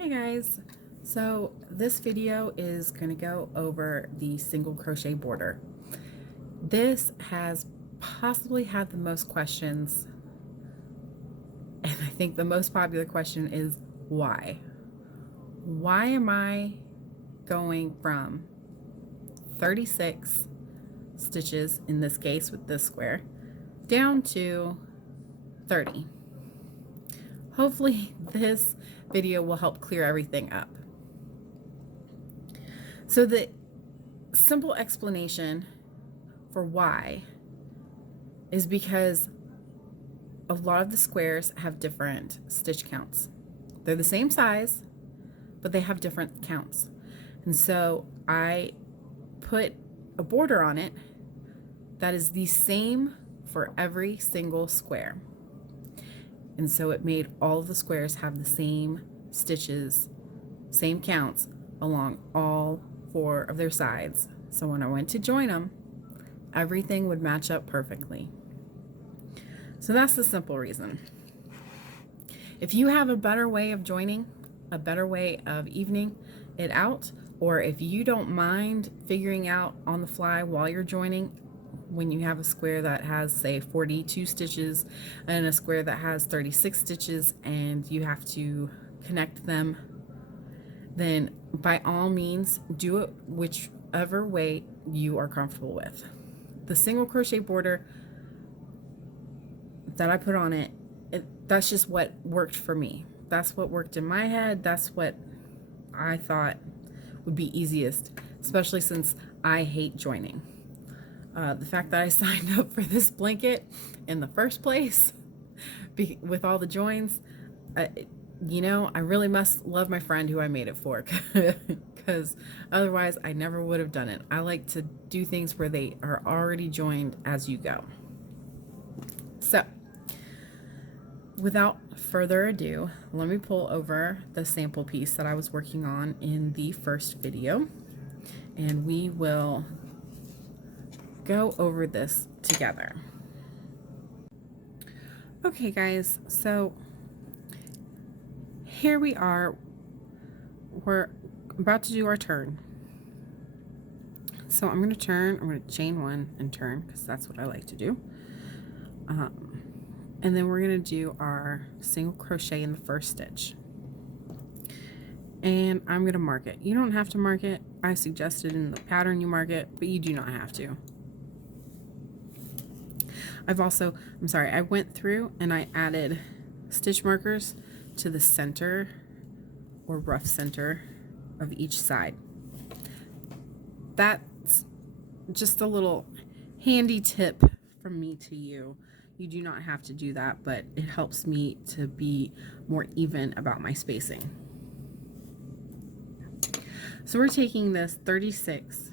Hey guys, so this video is going to go over the single crochet border. This has possibly had the most questions, and I think the most popular question is why? Why am I going from 36 stitches, in this case with this square, down to 30? Hopefully this video will help clear everything up. So the simple explanation for why is because a lot of the squares have different stitch counts. They're the same size, but they have different counts. And so I put a border on it that is the same for every single square. And so it made all of the squares have the same stitches, same counts along all 4 of their sides. So when I went to join them, everything would match up perfectly. So that's the simple reason. If you have a better way of joining, a better way of evening it out, or if you don't mind figuring out on the fly while you're joining, when you have a square that has, say, 42 stitches and a square that has 36 stitches and you have to connect them, then by all means do it whichever way you are comfortable with. The single crochet border that I put on it, that's just what worked for me. That's what worked in my head. That's what I thought would be easiest, especially since I hate joining. The fact that I signed up for this blanket in the first place with all the joins, you know, I really must love my friend who I made it for, because otherwise I never would have done it. I like to do things where they are already joined as you go. So without further ado, let me pull over the sample piece that I was working on in the first video, and we will go over this together. Okay guys, so here we are. We're about to do our turn. So I'm going to chain 1 and turn, because that's what I like to do. And then we're going to do our single crochet in the first stitch. And I'm going to mark it. You don't have to mark it. I suggested in the pattern you mark it, but you do not have to. I went through and I added stitch markers to the center or rough center of each side. That's just a little handy tip from me to you. You do not have to do that, but it helps me to be more even about my spacing. So we're taking this 36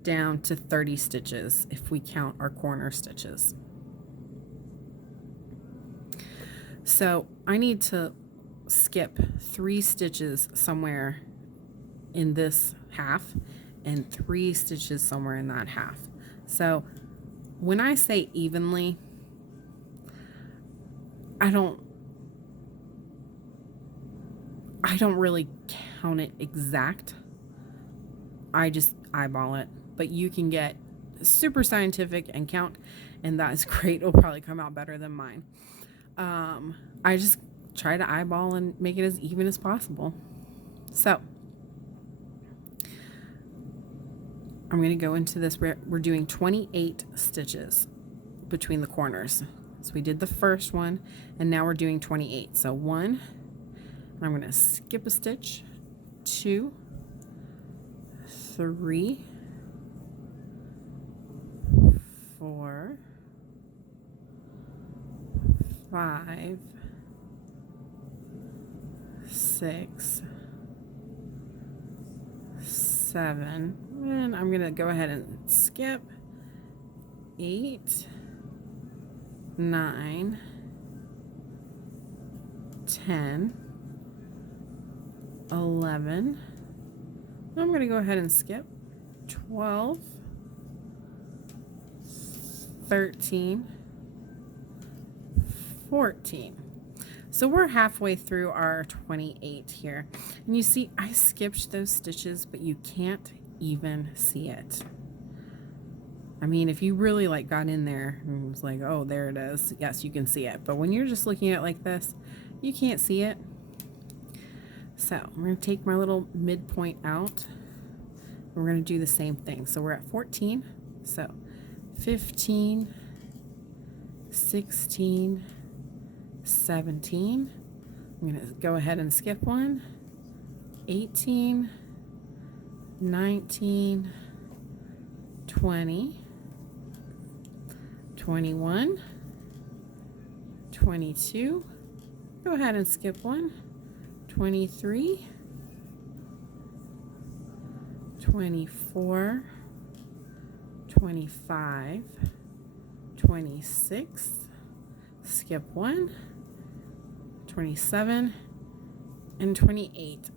down to 30 stitches if we count our corner stitches. So I need to skip 3 stitches somewhere in this half and 3 stitches somewhere in that half. So when I say evenly, I don't really count it exact. I just eyeball it, but you can get super scientific and count, and that is great. It'll probably come out better than mine. I just try to eyeball and make it as even as possible. So I'm going to go into this. We're doing 28 stitches between the corners. So we did the first one, and now we're doing 28. So 1, I'm going to skip a stitch, 2, 3, 4, 5, 6, 7, and I'm going to go ahead and skip 8, 9, 10, 11. I'm going to go ahead and skip 12, 13, 14. So we're halfway through our 28 here. And you see, I skipped those stitches, but you can't even see it. I mean, if you really like got in there and was like, oh, there it is. Yes, you can see it. But when you're just looking at it like this, you can't see it. So I'm going to take my little midpoint out. We're going to do the same thing. So we're at 14. So 15, 16, 17. I'm going to go ahead and skip one. 18, 19, 20, 21, 22. Go ahead and skip one. 23, 24, 25, 26, skip one, 27, and 28.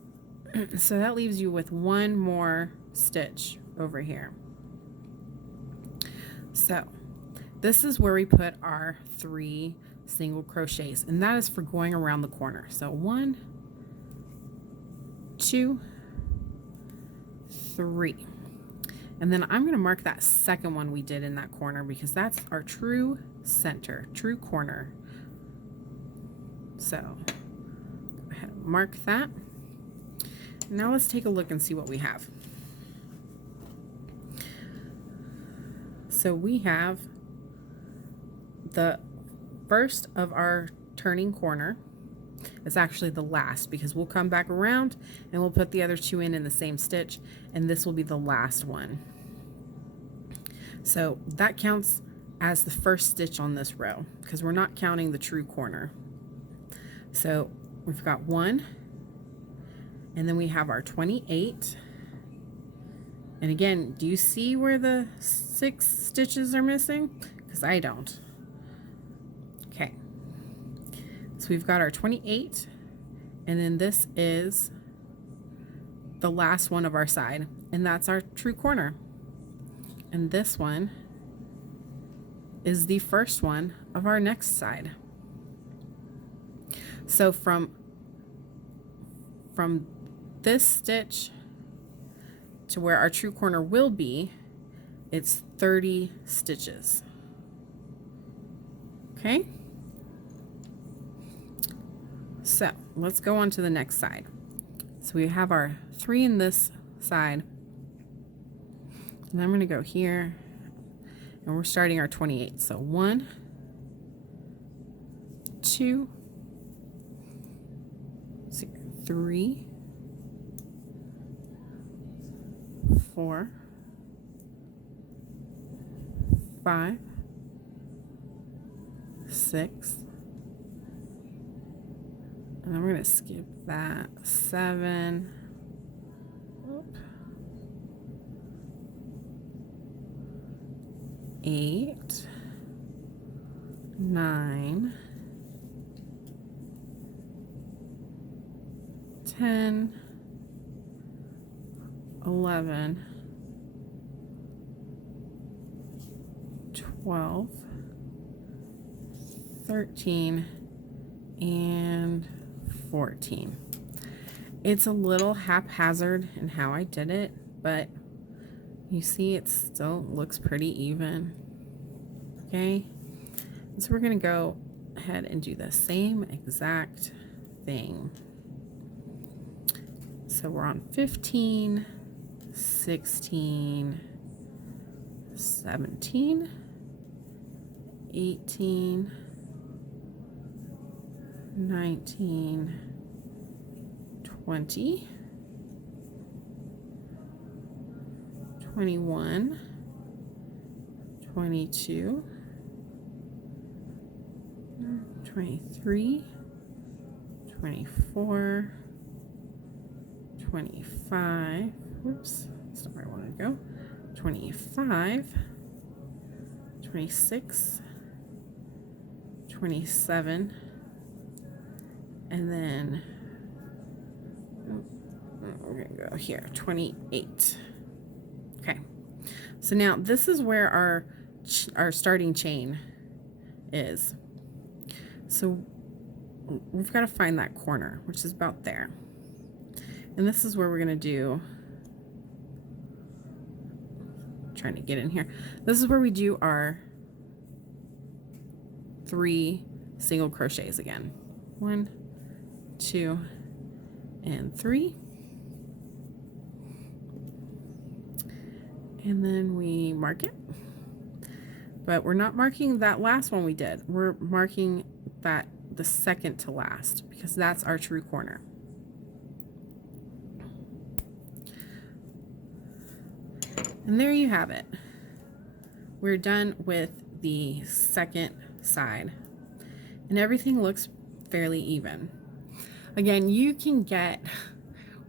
So that leaves you with one more stitch over here. So this is where we put our 3 single crochets, and that is for going around the corner. So 1, 2, 3. And then I'm going to mark that second one we did in that corner because that's our true center, true corner. So go ahead and mark that. Now let's take a look and see what we have. So we have the first of our turning corner. It's actually the last because we'll come back around and we'll put the other 2 in the same stitch, and this will be the last one. So that counts as the first stitch on this row because we're not counting the true corner. So we've got 1, and then we have our 28. And again, do you see where the 6 stitches are missing? Because I don't. Okay. So we've got our 28, and then this is the last one of our side, and that's our true corner. And this one is the first one of our next side. So from this stitch to where our true corner will be, it's 30 stitches. Okay? So let's go on to the next side. So we have our 3 in this side, and I'm going to go here, and we're starting our 28. So 1, 2, 3, 4, 5, 6, and I'm going to skip that, 7, 8, 9, 10, 11, 12, 13, and 14. It's a little haphazard in how I did it, but you see it still looks pretty even. Okay, so we're going to go ahead and do the same exact thing. So we're on 15, 16, 17, 18, 19, 20, 21, 22, 23, 24, 25, whoops, that's not where I wanted to go, 25, 26, 27, and then we're going to go here, 28. Okay, so now this is where our starting chain is. So we've got to find that corner, which is about there. And this is where we're going to do, trying to get in here. This is where we do our 3 single crochets again. 1, 2, and 3. And then we mark it. But we're not marking that last one we did. We're marking that the second to last, because that's our true corner. And there you have it. We're done with the second side, and everything looks fairly even. Again, you can get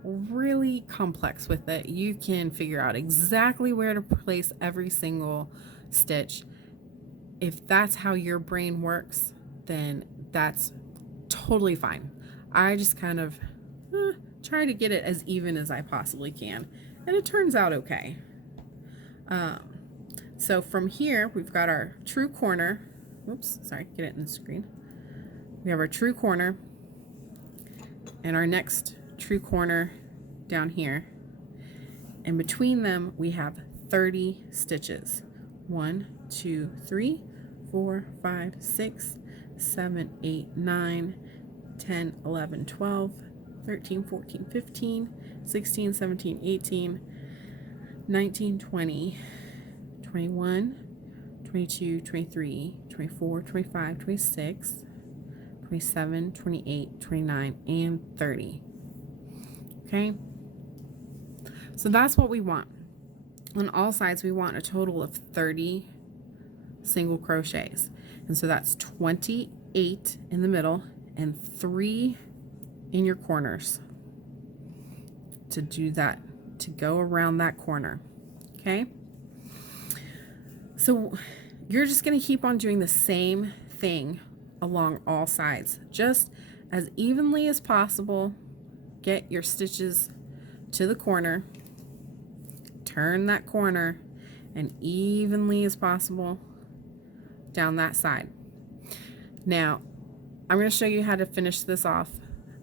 really complex with it. You can figure out exactly where to place every single stitch. If that's how your brain works, then that's totally fine. I just kind of try to get it as even as I possibly can, and it turns out okay. So from here, we've got our true corner. Oops, sorry, get it in the screen. We have our true corner and our next true corner down here. And between them, we have 30 stitches. 1, 2, 3, 4, 5, 6, 7, 8, 9, 10, 11, 12, 13, 14, 15, 16, 17, 18, 19, 20, 21, 22, 23, 24, 25, 26, 27, 28, 29, and 30. Okay? So that's what we want. On all sides, we want a total of 30 single crochets. And so that's 28 in the middle and 3 in your corners to do that, to go around that corner. Okay? So you're just going to keep on doing the same thing along all sides, just as evenly as possible. Get your stitches to the corner, turn that corner, and evenly as possible down that side. Now, I'm going to show you how to finish this off,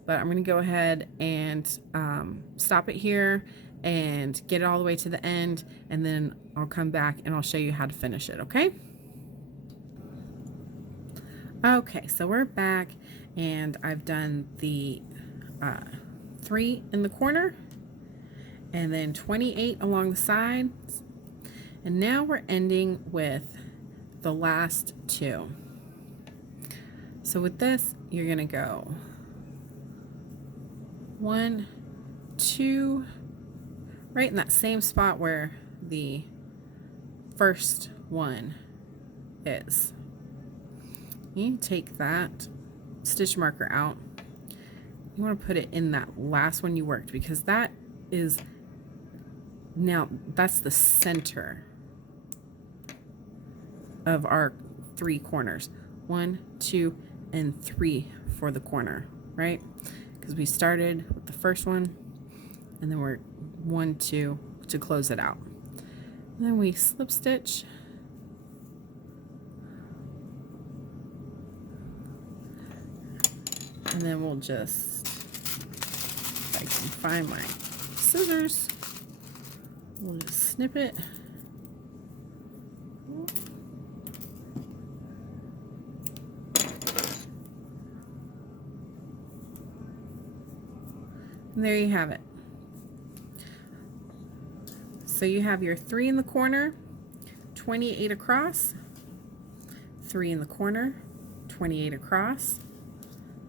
but I'm going to go ahead and stop it here and get it all the way to the end, and then I'll come back and I'll show you how to finish it, okay? Okay, so we're back, and I've done the 3 in the corner, and then 28 along the sides, and now we're ending with the last 2. So with this, you're gonna go 1, 2, right in that same spot where the first one is. You take that stitch marker out. You want to put it in that last one you worked, because that is, now that's the center of our 3 corners. 1, 2, and 3 for the corner, right? Because we started with the first one, and then we're 1, 2 to close it out. And then we slip stitch, and then we'll just, if I can find my scissors, we'll just snip it. And there you have it. So you have your 3 in the corner, 28 across, 3 in the corner, 28 across,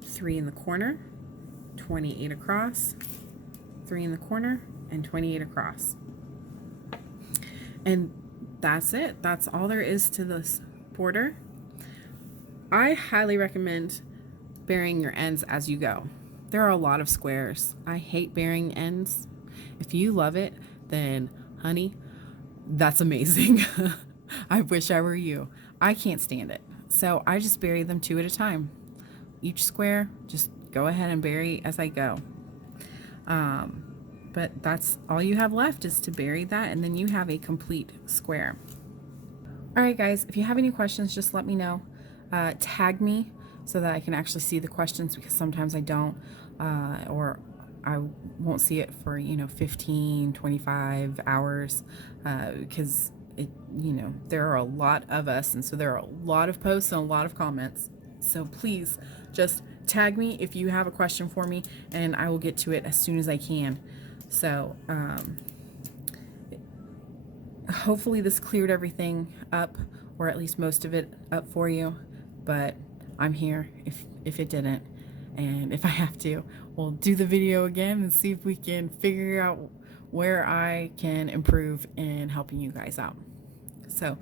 3 in the corner, 28 across, 3 in the corner, and 28 across. And that's it. That's all there is to this border. I highly recommend burying your ends as you go. There are a lot of squares. I hate burying ends. If you love it, then honey, that's amazing. I wish I were you. I can't stand it. So I just bury them 2 at a time. Each square, just go ahead and bury as I go. But that's all you have left, is to bury that, and then you have a complete square. All right, guys, if you have any questions, just let me know. Tag me so that I can actually see the questions, because sometimes I don't, or I won't see it for, 15, 25 hours, because there are a lot of us, and so there are a lot of posts and a lot of comments. So please just tag me if you have a question for me, and I will get to it as soon as I can. So hopefully this cleared everything up, or at least most of it up for you. But I'm here if it didn't. And if I have to, we'll do the video again and see if we can figure out where I can improve in helping you guys out. So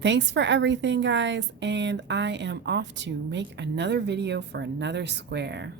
thanks for everything, guys. And I am off to make another video for another square.